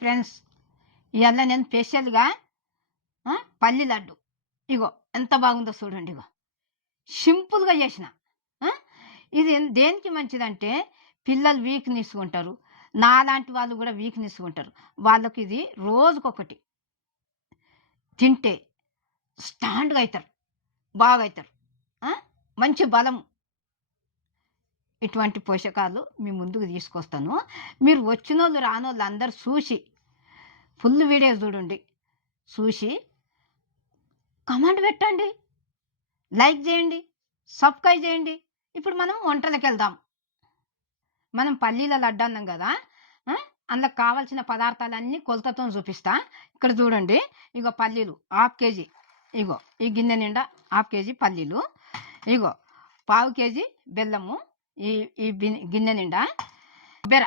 Friends, ఇవాళ నేను స్పెషల్గా పల్లి లడ్డు ఇగో ఎంత బాగుందో చూడండి. ఇగో సింపుల్గా చేసిన. ఆ, ఇది దేనికి మంచిదంటే పిల్లలు వీక్నెస్ ఉంటారు, నాలాంటి వాళ్ళు కూడా వీక్నెస్ ఉంటారు. వాళ్ళకి ఇది రోజుకొకటి తింటే స్టాండ్గా అవుతారు, బాగా అవుతారు. ఆ, మంచి బలం. ఇటువంటి పోషకాలు మీ ముందుకు తీసుకొస్తాను. మీరు వచ్చిన వాళ్ళు రానోళ్ళు అందరు చూసి ఫుల్ వీడియో చూడండి, చూసి కమెంట్ పెట్టండి, లైక్ చేయండి, సబ్స్క్రైబ్ చేయండి. ఇప్పుడు మనం వంటలకు వెళ్దాం. మనం పల్లీల లడ్డు అన్నాం కదా, అందులో కావాల్సిన పదార్థాలన్నీ కొలతతో చూపిస్తా. ఇక్కడ చూడండి, ఇగో పల్లీలు హాఫ్ కేజీ, ఇగో ఈ గిన్నె నిండా హాఫ్ కేజీ పల్లీలు, ఇగో పావు కేజీ బెల్లము, ఈ ఈ గిన్నె నిండా కొబ్బెర,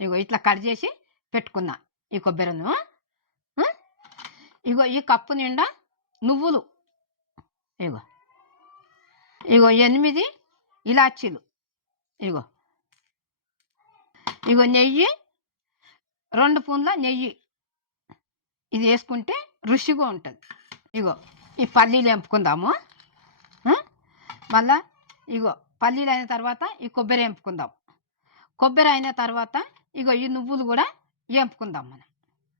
ఇగో ఇట్లా కట్ చేసి పెట్టుకున్నా ఈ కొబ్బెరను. ఇగో ఈ కప్పు నిండా నువ్వులు, ఇగో ఇగో 8 ఇలాచీలు, ఇగో ఇగో నెయ్యి 2 స్పూన్ల నెయ్యి, ఇది వేసుకుంటే రుచిగా ఉంటుంది. ఇగో ఈ పల్లీలు ఎంపుకుందాము. మళ్ళా ఇగో పల్లీలు అయిన తర్వాత ఈ కొబ్బరి ఎంపుకుందాం. కొబ్బరి అయిన తర్వాత ఇగో ఈ నువ్వులు కూడా ఎంపుకుందాం మనం.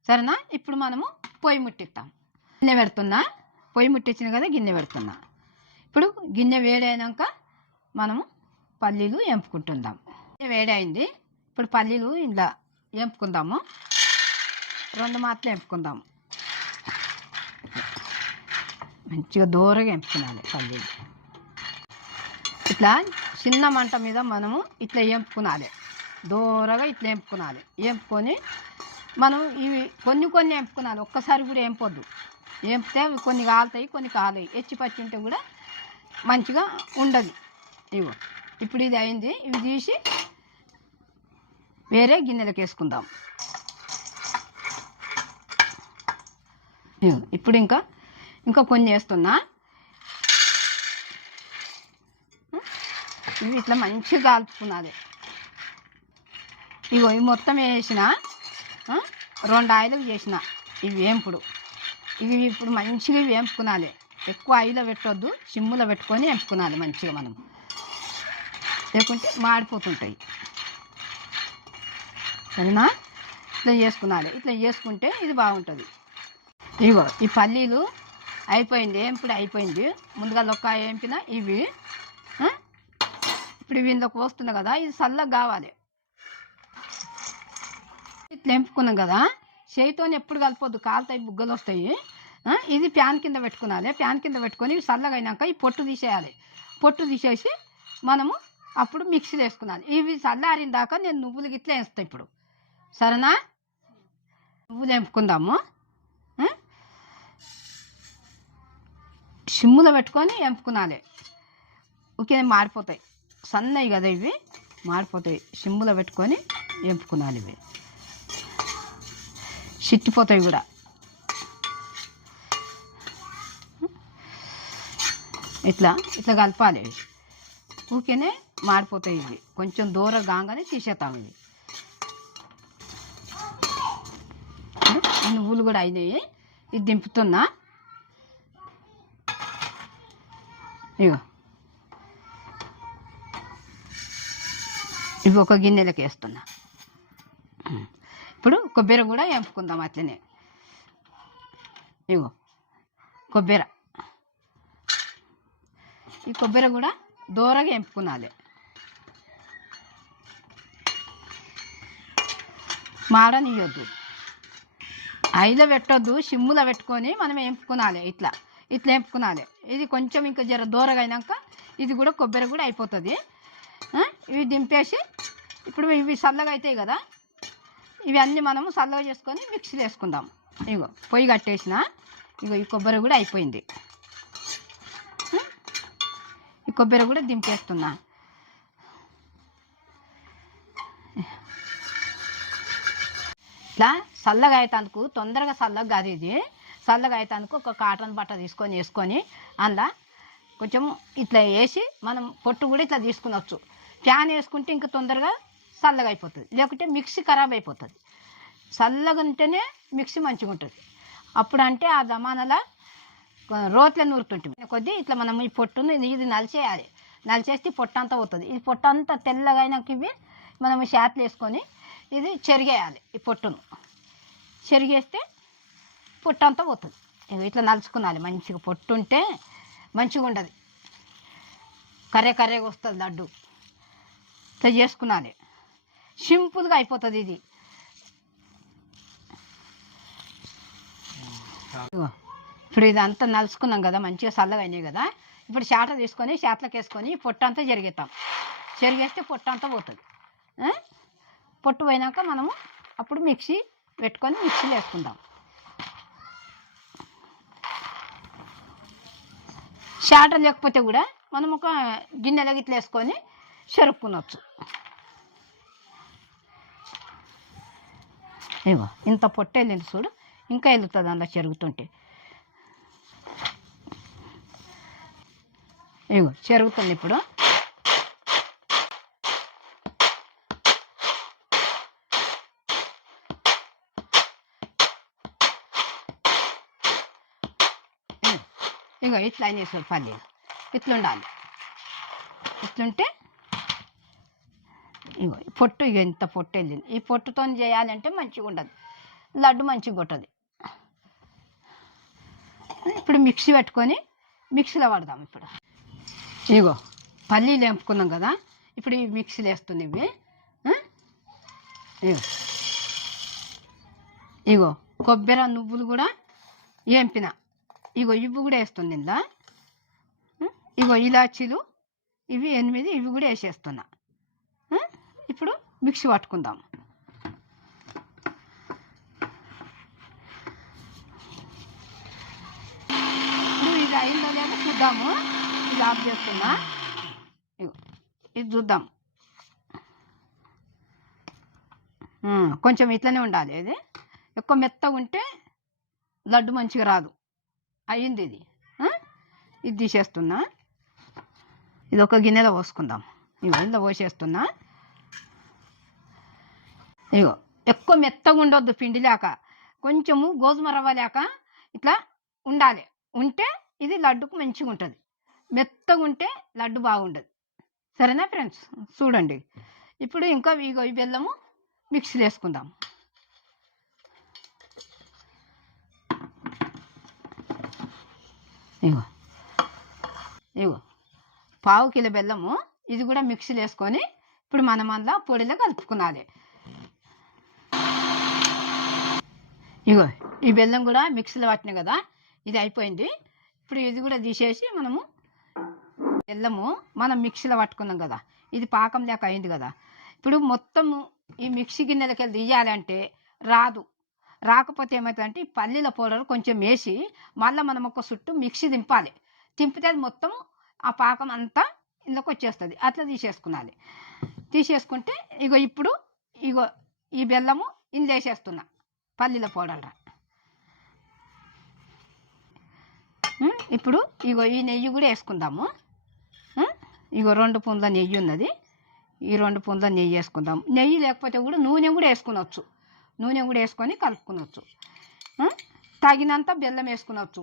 సరేనా? ఇప్పుడు మనము పొయ్యి ముట్టిస్తాం. గిన్నె పెడుతున్నా, పొయ్యి ముట్టించిన కదా గిన్నె పెడుతున్నా. ఇప్పుడు గిన్నె వేడి అయినాక మనము పల్లీలు ఎంపుకుంటుందాం. వేడి అయింది, ఇప్పుడు పల్లీలు ఇలా ఎంపుకుందాము. 2 మాటలు ఎంపుకుందాము. మంచిగా దూరగా ఎంపుకున్నాలి పల్లీలు. ఇట్లా చిన్న మంట మీద మనము ఇట్లా ఎంపుకునాలి, దూరగా ఇట్లా ఎంపుకునాలి. ఎంపుకొని మనం ఇవి కొన్ని ఎంపుకునాలి, ఒక్కసారి కూడా ఎంపొద్దు. ఎంపితే అవి కొన్ని కాలుతాయి, కొన్ని కాలుతాయి. ఎచ్చి పచ్చి ఉంటే కూడా మంచిగా ఉండదు. ఇగో ఇప్పుడు ఇది అయింది, ఇవి తీసి వేరే గిన్నెలకు వేసుకుందాం. ఇప్పుడు ఇంకా కొన్ని వేస్తున్నా. ఇవి ఇట్లా మంచిగా కాల్చుకున్నది. ఇగో ఇవి మొత్తం వేసిన, 2 ఆయిలు చేసిన ఇవి వేంపుడు. ఇవి ఇప్పుడు మంచిగా వేంపుకునాలి. ఎక్కువ ఆయిల్లో పెట్టొద్దు, సిమ్ములో పెట్టుకొని వేంపుకునాలి మంచిగా మనం, లేకుంటే మాడిపోతుంటాయి. సరేనా? ఇట్లా చేసుకునాలి. ఇట్లా చేసుకుంటే ఇది బాగుంటుంది. ఇగో ఈ పల్లీలు అయిపోయింది, వేంపుడు అయిపోయింది. ముందుగా లొక్క వేంపిన ఇవి. ఇప్పుడు ఇవి ఇందులోకి వస్తున్నాయి కదా, ఇది చల్లగా కావాలి. ఇట్లా వేంపుకున్నాం కదా, చేయితో ఎప్పుడు కలపొద్దు, కాలుతాయి, బుగ్గలు వస్తాయి. ఇది ప్యాన్ కింద పెట్టుకునాలి. ప్యాన్ కింద పెట్టుకొని ఇవి చల్లగా అయినాక ఈ పొట్టు తీసేయాలి. పొట్టు తీసేసి మనము అప్పుడు మిక్సీలో వేసుకున్నాను. ఇవి చల్లారిన దాకా నేను నువ్వులు గిట్లా వేస్తాను ఇప్పుడు. సరేనా? నువ్వులు వేంపుకుందాము. సిమ్ములో పెట్టుకొని వేంపుకునాలి. ఓకే, మాడిపోతాయి, సన్నవి కదా ఇవి, మాడిపోతాయి. సిమ్ములో పెట్టుకొని వేంపుకునాలి. ఇవి చిట్టిపోతాయి కూడా. ఇట్లా కలపాలి. ఊకేనే మాడిపోతాయి ఇవి. కొంచెం దూరం కాగానే తీసేస్తాం. ఇవి నువ్వులు కూడా అయినాయి, ఇది దింపుతున్నా. ఇగో ఇవి ఒక గిన్నెలకు వేస్తున్నా. ఇప్పుడు కొబ్బరి కూడా వేంపుకుందాం అట్లనే. ఇగో కొబ్బరి, ఈ కొబ్బరి కూడా దూరగా వేంపుకునాలి. మాడనియొద్దు, ఆయిల్లో పెట్టొద్దు, సిమ్ములో పెట్టుకొని మనం వేంపుకునాలి. ఇట్లా వేంపుకునాలి. ఇది కొంచెం ఇంకా జర దూరగా అయినాక ఇది కూడా కొబ్బరి కూడా అయిపోతుంది. ఇవి దింపేసి ఇప్పుడు ఇవి చల్లగా అవుతాయి కదా, ఇవి అన్నీ మనము చల్లగా చేసుకొని మిక్సీలో వేసుకుందాం. ఇగో పొయ్యి కట్టేసిన, ఇగో ఈ కొబ్బరి కూడా అయిపోయింది. ఈ కొబ్బరి కూడా దింపేస్తున్నా. ఇట్లా చల్లగా అవుతానికి తొందరగా చల్లగా కాదు ఇది. చల్లగా అవుతానికి ఒక కాటన్ బట్ట తీసుకొని వేసుకొని అందులో కొంచెం ఇట్లా వేసి మనం పొట్టు కూడా ఇట్లా తీసుకునవచ్చు. ఫ్యాన్ వేసుకుంటే ఇంకా తొందరగా చల్లగా అయిపోతుంది, లేకుంటే మిక్సీ ఖరాబ్ అయిపోతుంది. చల్లగా ఉంటేనే మిక్సీ మంచిగా ఉంటుంది. అప్పుడు అంటే ఆ జమానాల రోట్లో నూరుతుంటుంది కొద్దీ ఇట్లా మనం ఈ పొట్టును ఇది నలిచేయాలి. నలిచేస్తే పొట్టు అంతా పోతుంది. ఈ పొట్టు అంతా తెల్లగా అయినాక ఇవి మనం చేతులు వేసుకొని ఇది చెరిగేయాలి. ఈ పొట్టును చెరిగేస్తే పొట్టు అంతా పోతుంది. ఇట్లా నలుచుకున్నాలి. మంచిగా పొట్టు ఉంటే మంచిగా ఉండదు, కర్రే కర్రేగా వస్తుంది లడ్డు. ఇట్లా చేసుకున్నాలి. సింపుల్గా అయిపోతుంది ఇది. ఇప్పుడు ఇదంతా నలుచుకున్నాం కదా, మంచిగా చల్లగా అయినాయి కదా. ఇప్పుడు చేట తీసుకొని చేతలకు వేసుకొని పొట్టు అంతా జరిగేస్తాం. చెరిగేస్తే పొట్టు అంతా పోతుంది. పొట్టు పోయినాక మనము అప్పుడు మిక్సీ పెట్టుకొని మిక్సీలో వేసుకుందాం. చేట లేకపోతే కూడా మనం ఒక గిన్నెలో గిట్ల వేసుకొని చెరుపుకునవచ్చు. ఇగో ఇంత పొట్టు వెళ్ళింది చూడు, ఇంకా వెళ్తుంది అందులో చెరుగుతుంటే. ఇగో చెరుగుతుంది ఇప్పుడు. ఇగో ఇట్లా అయినా పల్లీలు ఇట్లా ఉండాలి. ఇట్లుంటే ఇగో పొట్టు, ఇక ఇంత పొట్టు వెళ్ళింది. ఈ పొట్టుతో చేయాలంటే మంచిగా ఉండదు, లడ్డు మంచిగా కొట్టదు. ఇప్పుడు మిక్సీ పెట్టుకొని మిక్సీలో పడదాం. ఇప్పుడు ఇగో పల్లీలు వేపుకున్నాం కదా, ఇప్పుడు ఇవి మిక్సీలో వేస్తుంది. ఇవి ఇగో కొబ్బరి నువ్వులు కూడా వేంపిన, ఇగో ఇవి కూడా వేస్తుంది ఇందా. ఇగో ఇలాచీలు ఇవి 8 ఇవి కూడా వేసేస్తున్నా. ఇప్పుడు మిక్సీ పట్టుకుందాం. ఇప్పుడు ఇది అయిందో లేదో చూద్దాము. ఇది ఆఫ్ చేస్తున్నా. ఇది చూద్దాం. కొంచెం ఇట్లనే ఉండాలి. ఇది ఎక్కువ మెత్తగా ఉంటే లడ్డు మంచిగా రాదు. అయ్యింది ఇది. ఇది తీసేస్తున్నా. ఇది ఒక గిన్నెలో పోసుకుందాం. ఇగో ఇందులో పోసేస్తున్నా. ఇగో ఎక్కువ మెత్తగా ఉండొద్దు, పిండి లేక కొంచెము గోధుమ రవ్వ లేక ఇట్లా ఉండాలి. ఉంటే ఇది లడ్డుకు మంచిగా ఉంటుంది. మెత్తగా ఉంటే లడ్డు బాగుండదు. సరేనా ఫ్రెండ్స్? చూడండి. ఇప్పుడు ఇంకా ఇగో ఈ బెల్లము మిక్సీలో వేసుకుందాం. ఇగో ఇగో 1/2 కిలో బెల్లము, ఇది కూడా మిక్సీలో వేసుకొని ఇప్పుడు మనం అందులో పొడిలో కలుపుకునాలి. ఇగో ఈ బెల్లం కూడా మిక్సీలో పట్టినాయి కదా, ఇది అయిపోయింది. ఇప్పుడు ఇది కూడా తీసేసి మనము బెల్లము మనం మిక్సీలో పట్టుకున్నాం కదా, ఇది పాకం లేక అయింది కదా. ఇప్పుడు మొత్తము ఈ మిక్సీ గిన్నెలకి వెళ్ళి తీయాలంటే రాదు. రాకపోతే ఏమవుతుందంటే ఈ పల్లీల పౌడర్ కొంచెం వేసి మళ్ళీ మనం ఒక చుట్టూ మిక్సీ దింపాలి. తింపితే అది మొత్తం ఆ పాకం అంతా ఇందులోకి వచ్చేస్తుంది. అట్లా తీసేసుకున్నాలి. తీసేసుకుంటే ఇగో ఇప్పుడు ఇగో ఈ బెల్లము ఇందులో వేసేస్తున్నా, పల్లీల పౌడర్. ఇప్పుడు ఇగో ఈ నెయ్యి కూడా వేసుకుందాము. ఇగో 2 స్పూన్ల నెయ్యి ఉన్నది. ఈ 2 స్పూన్ల నెయ్యి వేసుకుందాం. నెయ్యి లేకపోతే కూడా నూనె కూడా వేసుకునవచ్చు. నూనె కూడా వేసుకొని కలుపుకునవచ్చు. తగినంత బెల్లం వేసుకునవచ్చు.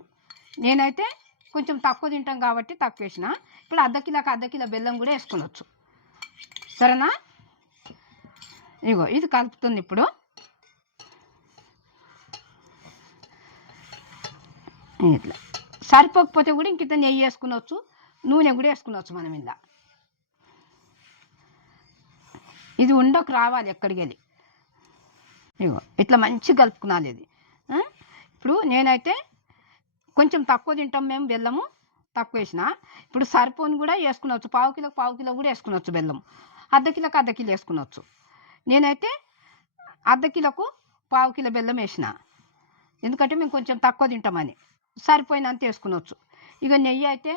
నేనైతే కొంచెం తక్కువ తింటాం కాబట్టి తక్కువ వేసిన. ఇప్పుడు అర్ధ కిలో బెల్లం కూడా వేసుకునవచ్చు. సరేనా? ఇగో ఇది కలుపుతుంది. ఇప్పుడు ఇట్లా సరిపోకపోతే కూడా ఇంకింత నెయ్యి వేసుకునవచ్చు, నూనె కూడా వేసుకునవచ్చు మనం ఇలా. ఇది ఉండకు రావాలి ఎక్కడికి వెళ్ళి. ఇగో ఇట్లా మంచిగా కలుపుకునాలి ఇది. ఇప్పుడు నేనైతే కొంచెం తక్కువ తింటాం మేము, బెల్లము తక్కువ వేసిన. ఇప్పుడు సరిపోని కూడా వేసుకునవచ్చు. 1/2 కిలో కూడా వేసుకునవచ్చు బెల్లం. అర్ధ కిలో వేసుకునవచ్చు. నేనైతే అర్ధ కిలోకు 1/2 కిలో బెల్లం వేసిన, ఎందుకంటే మేము కొంచెం తక్కువ తింటామని. సరిపోయినంత వేసుకునవచ్చు. ఇక నెయ్యి అయితే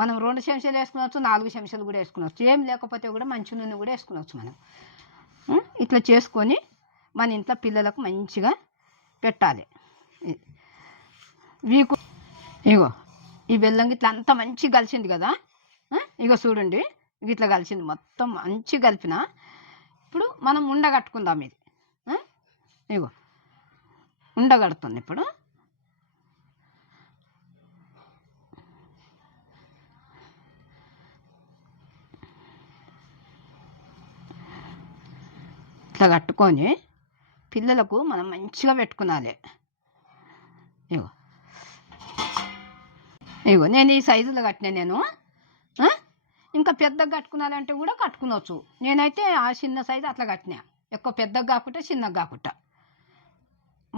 మనం 2 చెంచాలు వేసుకునవచ్చు, 4 చెంచాలు కూడా వేసుకునవచ్చు. ఏం లేకపోతే కూడా మంచి నూనె కూడా వేసుకునవచ్చు మనం. ఇట్లా చేసుకొని మన ఇంట్లో పిల్లలకు మంచిగా పెట్టాలి. వీకు ఇగో ఈ బెల్లం ఇట్లా అంతా మంచిగా కలిసింది కదా. ఇగో చూడండి, ఇట్లా కలిసింది మొత్తం మంచిగా కలిపిన. ఇప్పుడు మనం ఉండగట్టుకుందాం. ఇది ఇగో ఉండగడుతుంది ఇప్పుడు. ఇట్లా కట్టుకొని పిల్లలకు మనం మంచిగా పెట్టుకునాలి. ఇగో ఇగో నేను ఈ సైజులో కట్టినా నేను. ఇంకా పెద్దగా కట్టుకున్నాలంటే కూడా కట్టుకునవచ్చు. నేనైతే ఆ చిన్న సైజు అట్లా కట్టినా, ఎక్కువ పెద్దగా కాకుండా చిన్నగా కాకుండా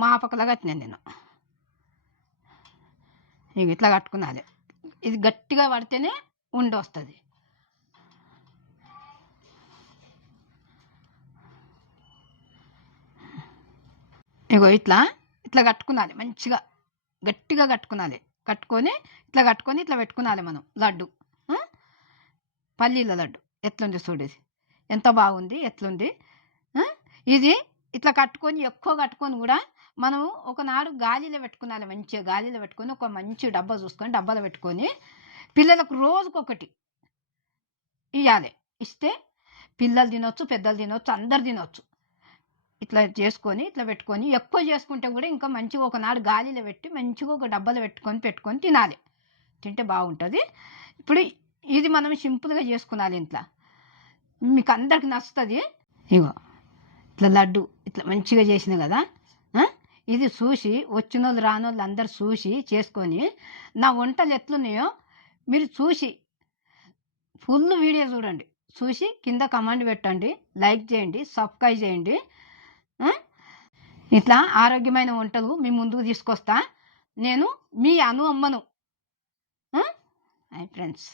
మాపకలా కట్టినా నేను. ఇక ఇట్లా కట్టుకునాలి. ఇది గట్టిగా పడితేనే ఉండొస్తుంది. ఇగో ఇట్లా ఇట్లా కట్టుకునాలి, మంచిగా గట్టిగా కట్టుకునాలి. కట్టుకొని ఇట్లా పెట్టుకునాలి మనం. లడ్డు పల్లీల లడ్డు ఎట్లుంది చూడేది, ఎంత బాగుంది, ఎట్లుంది. ఇది ఇట్లా కట్టుకొని ఎక్కువ కట్టుకొని కూడా మనం ఒకనాడు గాలిలో పెట్టుకునాలి. మంచిగా గాలిలో పెట్టుకొని ఒక మంచి డబ్బా చూసుకొని డబ్బాలో పెట్టుకొని పిల్లలకు రోజుకొకటి ఇవ్వాలి. ఇస్తే పిల్లలు తినొచ్చు, పెద్దలు తినొచ్చు, అందరు తినొచ్చు. ఇట్లా చేసుకొని ఇట్లా పెట్టుకొని ఎక్కువ చేసుకుంటే కూడా ఇంకా మంచిగా ఒకనాడు గాలిలో పెట్టి మంచిగా ఒక డబ్బాలో పెట్టుకొని తినాలి. తింటే బాగుంటుంది. ఇప్పుడు ఇది మనం సింపుల్గా చేసుకునాలి ఇంట్లో, మీకు అందరికి నచ్చుతుంది. ఇగో ఇట్లా లడ్డు ఇట్లా మంచిగా చేసిన కదా. ఇది చూసి వచ్చిన వాళ్ళు రానోళ్ళు అందరు చూసి చేసుకొని నా వంటలు ఎట్లున్నాయో మీరు చూసి ఫుల్ వీడియో చూడండి. చూసి కింద కమెంట్ పెట్టండి, లైక్ చేయండి, సబ్స్క్రైబ్ చేయండి. ఇట్లా ఆరోగ్యమైన వంటలు మీ ముందుకు తీసుకొస్తా. నేను మీ అను అమ్మను. Hi friends.